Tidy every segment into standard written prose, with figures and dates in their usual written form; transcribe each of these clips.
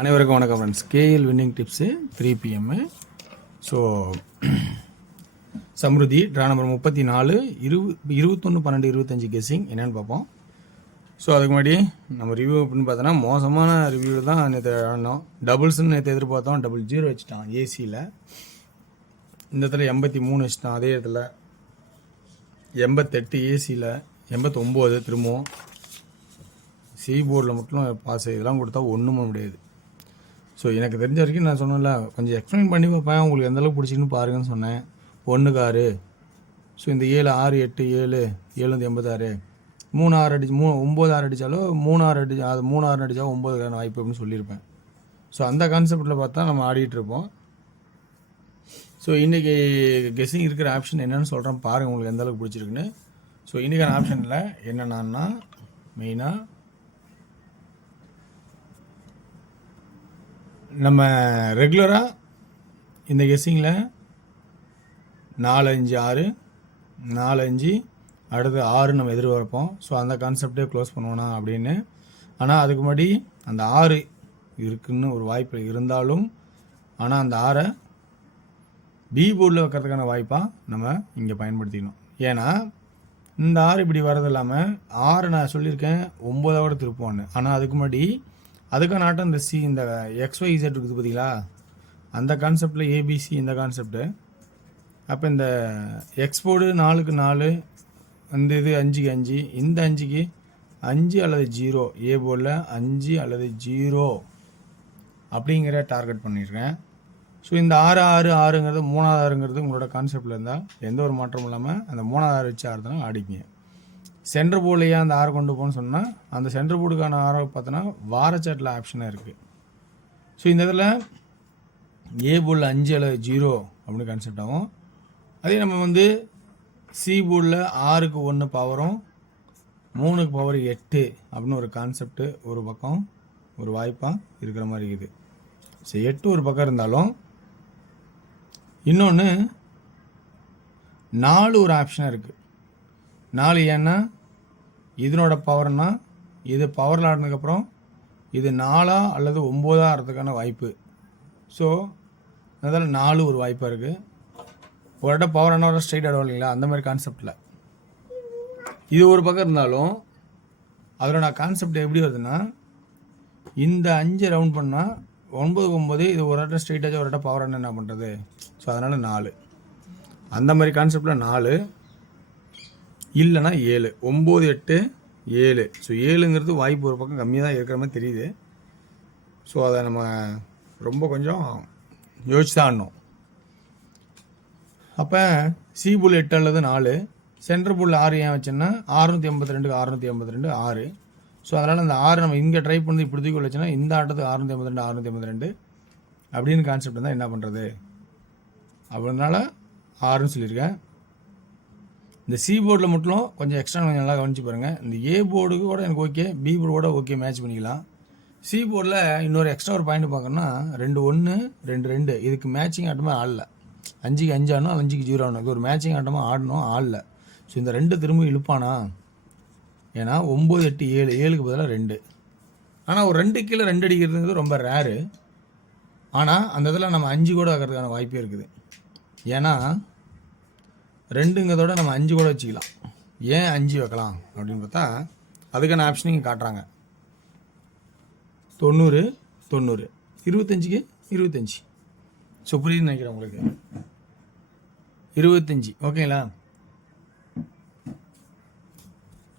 அனைவருக்கும் வணக்கம் friends. KL winning tips 3 PM. So Samruddhi draw number 34 21/12/25 guessing என்னென்னு பார்ப்போம். ஸோ அதுக்கு முன்னாடி நம்ம ரிவ்யூ அப்படின்னு பார்த்தோன்னா மோசமான ரிவ்யூ தான் நேற்று ஆனோம். டபுள்ஸ்ன்னு நேற்று எதிர்பார்த்தோம், 00 வச்சுட்டான் ஏசியில். இந்த இடத்துல 83 வச்சுட்டான், அதே இடத்துல 88 ஏசியில், 89 திரும்பவும் சி போர்டில் மட்டும் பாஸ். இதெல்லாம் கொடுத்தா ஒன்றும் முடியாது. ஸோ எனக்கு தெரிஞ்ச வரைக்கும் நான் சொன்னேன்ல, கொஞ்சம் எக்ஸ்பிளைன் பண்ணி பார்ப்பேன், உங்களுக்கு எந்தளவுக்கு பிடிச்சின்னு பாருங்கன்னு சொன்னேன். 1 காரு. ஸோ இந்த 7 6 8 7 786 3 6 அடிச்சு 9 6 அடித்தாலும் 3 6 அடிச்சு அது 3 6 அடித்தா 9 வாய்ப்பு அப்படின்னு சொல்லியிருப்பேன். ஸோ அந்த கான்செப்டில் பார்த்தா நம்ம ஆடிட்டுருப்போம். ஸோ இன்றைக்கி கெஸ்ஸிங் இருக்கிற ஆப்ஷன் என்னென்னு சொல்கிறேன் பாருங்கள், உங்களுக்கு எந்தளவுக்கு பிடிச்சிருக்குன்னு. ஸோ இன்றைக்கான ஆப்ஷனில் என்னென்னா மெயினாக நம்ம ரெகுலராக இந்த கெஸ்ஸிங்கில் 4 5 6 4 5 அடுத்து 6 நம்ம எதிர்பார்ப்போம். ஸோ அந்த கான்செப்டே க்ளோஸ் பண்ணுவோனா அப்படின்னு. ஆனால் அதுக்கு முன்னாடி அந்த 6 இருக்குன்னு ஒரு வாய்ப்பு இருந்தாலும், ஆனால் அந்த 6 பி போர்டில் வைக்கிறதுக்கான வாய்ப்பாக நம்ம இங்கே பயன்படுத்திக்கணும். ஏன்னா இந்த 6 இப்படி வர்றது இல்லாமல் 6 நான் சொல்லியிருக்கேன் 9 திருப்போன்னு. ஆனால் அதுக்கு முன்னாடி அதுக்கான ஆட்டம் இந்த சி இந்த XYZ இருக்குது பார்த்தீங்களா, அந்த கான்செப்டில் ஏபிசி இந்த கான்செப்டு. அப்போ இந்த எக்ஸ் போர்டு 4க்கு 4 அந்த இது 5க்கு 5, இந்த 5க்கு 5 அல்லது 0, ஏ போர்டில் 5 அல்லது 0 அப்படிங்கிற டார்கெட் பண்ணியிருக்கேன். ஸோ இந்த 6 6 6ங்கிறது 3வது 6ங்கிறது உங்களோட கான்செப்டில் இருந்தால் எந்த ஒரு மாற்றமும் இல்லாமல் அந்த 3வது 6 வச்சு ஆடுறதுனா ஆடிக்கிங்க. சென்டர் போர்ட்லையே அந்த 6 கொண்டு போகணும்னு சொன்னால் அந்த சென்டர் போர்டுக்கான 6 பார்த்தோன்னா வாரச்சாட்டில் ஆப்ஷனாக இருக்குது. ஸோ இந்த இதில் ஏ போர்டில் 5 அல்லது 0 அப்படின்னு கான்செப்ட் ஆகும். அதே நம்ம வந்து சி போர்டில் 6க்கு 1 பவரும் 3க்கு பவர் 8 அப்படின்னு ஒரு கான்செப்டு ஒரு பக்கம் ஒரு வாய்ப்பாக இருக்கிற மாதிரி இருக்குது. ஸோ 8 ஒரு பக்கம் இருந்தாலும் இன்னொன்று 4 ஒரு ஆப்ஷனாக இருக்குது. 4 ஏன்னா இதனோட பவர்னா இது பவரில் ஆடினதுக்கப்புறம் இது 4 அல்லது 9 ஆகிறதுக்கான வாய்ப்பு. ஸோ அதில் 4 ஒரு வாய்ப்பாக இருக்குது. ஒரு இடம் பவர் ஆனால் ஸ்ட்ரைட் ஆடுவோம் இல்லைங்களா, அந்த மாதிரி கான்செப்டில் இது ஒரு பக்கம் இருந்தாலும் அதோட கான்செப்ட் எப்படி வருதுன்னா, இந்த 5 ரவுண்ட் பண்ணால் 9 9 இது ஒரு இடம் ஸ்ட்ரைட் ஆச்சு, ஒரு இடம் பவர் என்ன பண்ணுறது. ஸோ அதனால் 4 அந்த மாதிரி கான்செப்டில் 4 இல்லைனா 7 9 8 7. ஸோ 7ங்கிறது வாய்ப்பு ஒரு பக்கம் கம்மியாக தான் இருக்கிற மாதிரி தெரியுது. ஸோ அதை நம்ம ரொம்ப கொஞ்சம் யோசிச்சு தான் ஆடணும். அப்போ சி புல் 8 அல்லது 4, சென்டர் புல் 6 ஏன் வச்சோன்னா 682 682 6. ஸோ அதனால் அந்த 6 நம்ம இங்கே ட்ரை பண்ணி இப்படி தூக்கி வச்சுன்னா இந்த ஆட்டத்துக்கு 682 682 அப்படின்னு கான்செப்ட் தான் என்ன பண்ணுறது அப்படின்னால 6ன்னு சொல்லியிருக்கேன். இந்த சி போர்டில் மட்டும் கொஞ்சம் எக்ஸ்ட்ரா கொஞ்சம் நல்லா கவனிச்சு பாருங்கள். இந்த ஏ போர்டுக்கு கூட எனக்கு ஓகே, பி போர்டு கூட ஓகே மேட்ச் பண்ணிக்கலாம். சி போர்டில் இன்னொரு எக்ஸ்ட்ரா ஒரு பாயிண்ட் பார்க்கணுன்னா 2 1 2 2 இதுக்கு மேட்சிங் ஆட்டமாக ஆடல. 5க்கு 5 ஆடணும், 5க்கு 0 ஆடணும். இது ஒரு மேட்சிங் ஆட்டமாக ஆடணும், ஆடல. ஸோ இந்த 2 திரும்ப இழுப்பானா, ஏன்னா 9 8 7 7க்கு பதிலாக 2. ஆனால் ஒரு 2 கீழே 2 அடிக்கிறதுங்கிறது ரொம்ப ரேரு. ஆனால் அந்த இதில் நம்ம 5 கூட ஆகிறதுக்கான வாய்ப்பே இருக்குது. ஏன்னா 2ங்கிறதோட நம்ம 5 கூட வச்சுக்கலாம். ஏன் 5 வைக்கலாம் அப்படின்னு பார்த்தா அதுக்கான ஆப்ஷன் இங்கே காட்டுறாங்க. 90 90 25க்கு 25. ஸோ புரியுதுன்னு நினைக்கிறேன் உங்களுக்கு. 25 ஓகேங்களா.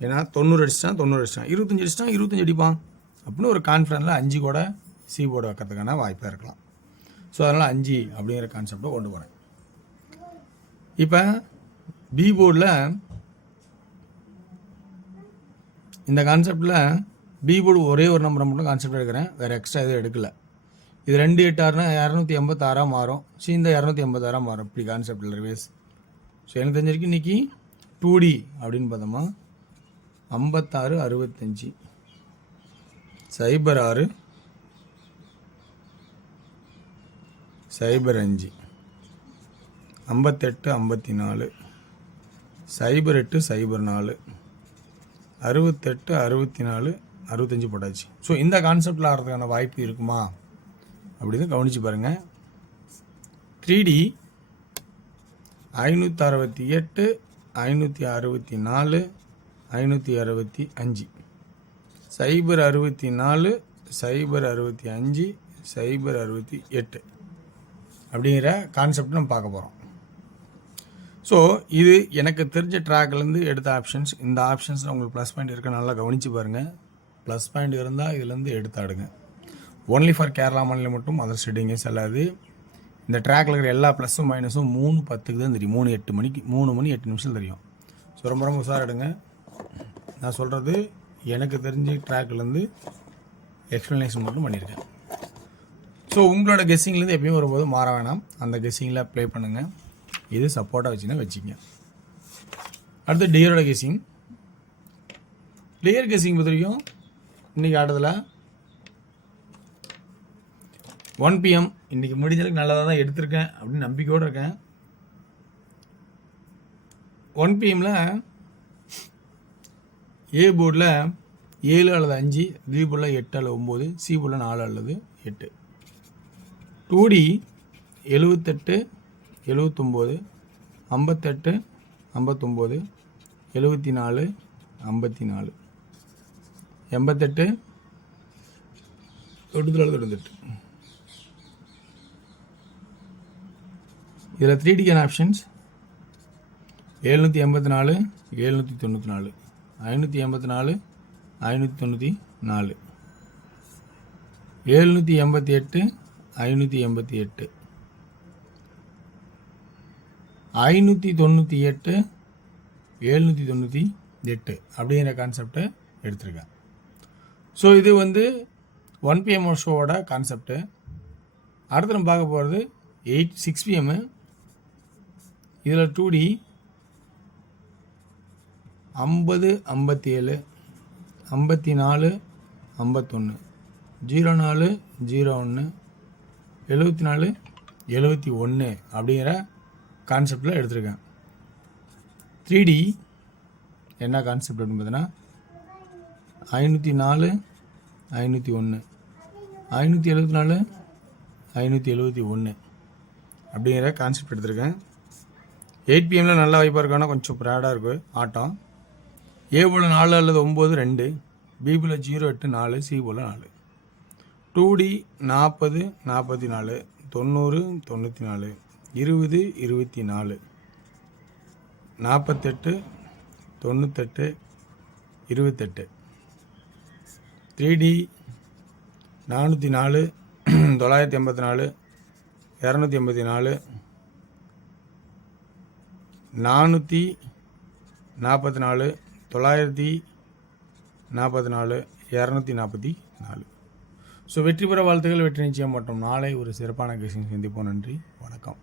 ஏன்னா 90 அடிச்சிட்டான் 90 அடிச்சிட்டான் 25 அடிச்சிட்டான் 25 அடிப்பான் அப்படின்னு ஒரு கான்ஃபிடன்ஸில் 5 கூட சி போர்டு வைக்கிறதுக்கான வாய்ப்பாக இருக்கலாம். ஸோ அதனால் 5 அப்படிங்கிற கான்செப்டை கொண்டு போகிறேன். இப்போ பி போர்டில் இந்த கான்செப்டில் பி போர்டு ஒரே ஒரு நம்பரை மட்டும் கான்செப்ட் எடுக்கிறேன், வேறு எக்ஸ்ட்ரா எதுவும் எடுக்கலை. இது 2 8 6னா 286 மாறும். ஸோ இந்த 286 மாறும் இப்படி கான்செப்டில் ரிவேஸ். ஸோ எனக்கு தெரிஞ்ச வரைக்கும் இன்றைக்கி 2D அப்படின்னு பார்த்தோமா 56 65 06 05 58 54 08 04 68 64 65 போட்டாச்சு. ஸோ இந்த கான்செப்டில் ஆகிறதுக்கான வாய்ப்பு இருக்குமா அப்படின்னு கவனித்து பாருங்கள். 3D 568 564 565 064 065 068 அப்படிங்கிற கான்செப்ட் நம்ம பார்க்க போகிறோம். ஸோ இது எனக்கு தெரிஞ்ச ட்ராக்லேருந்து எடுத்த ஆப்ஷன்ஸ். இந்த ஆப்ஷன்ஸில் உங்களுக்கு ப்ளஸ் பாயிண்ட் இருக்க நல்லா கவனித்து பாருங்கள். ப்ளஸ் பாயிண்ட் இருந்தால் இதுலேருந்து எடுத்தாடுங்க. ஒன்லி ஃபார் கேரளா மாநிலம் மட்டும் அதர் ஸ்டேட்டிங்கே செல்லாது. இந்த ட்ராக்கில் இருக்கிற எல்லா ப்ளஸ்ஸும் மைனஸும் 3:10 தான் தெரியும். 3 மணி 8 நிமிஷம் தெரியும். ஸோ ரொம்ப ரொம்ப உஷாராடுங்க. நான் சொல்கிறது எனக்கு தெரிஞ்ச ட்ராக்லேருந்து எக்ஸ்ப்ளனேஷன் மட்டும் பண்ணியிருக்கேன். ஸோ உங்களோட கெஸ்ஸிங்லேருந்து எப்பயும் வரும்போது மாற வேணாம். அந்த கெஸ்ஸிங்கில் ப்ளே பண்ணுங்கள். இது சப்போர்ட்டாக வச்சுன்னா வச்சுங்க. அடுத்து டியரோட கெஸ்ஸிங். டியர் கெஸ்ஸிங் பொறுத்த வரைக்கும் இன்றைக்கி ஆட்டத்தில் 1 PM இன்றைக்கி முடிஞ்சளவுக்கு நல்லதாக தான் எடுத்திருக்கேன் அப்படின்னு நம்பிக்கையோடு இருக்கேன். 1 PMல் ஏ போர்டில் 7 அல்லது 5, பி போர்டில் 8 அல்லது 9, சி போர்டில் 4 அல்லது 8. 2D 78 79 58 59 74 54 88 98. இதில் 3Dக்கான ஆப்ஷன்ஸ் 784 794 584 594 788 598 598 798 அப்படிங்கிற கான்செப்டை எடுத்திருக்கேன். ஸோ இது வந்து 1 PM ஷோவோட கான்செப்டு. அடுத்து நம்ம பார்க்க போகிறது 6 PM. இதில் 2D 50 57 54 51 04 01 74 71 அப்படிங்கிற கான்செப்டில் எடுத்திருக்கேன். 3D என்ன கான்செப்ட் அப்படின்னு பார்த்தீங்கன்னா 504 501 574 571 அப்படிங்கிற கான்செப்ட் எடுத்திருக்கேன். 8 PMல நல்லா வைப்பாக இருக்கானா கொஞ்சம் ப்ராடாக இருக்குது ஆட்டம். ஏ போல் 4 அல்லது 9 2, பி போல் 08 4, சி போல் 4. 2D 40 44 90 94 20 24 48 98 28. 3D 404 984 284 444 944 244. ஸோ வெற்றி பெற வாழ்த்துக்கள். வெற்றி நிச்சயம் மற்றும் நாளை ஒரு சிறப்பான கேசிங் சந்திப்போம். நன்றி, வணக்கம்.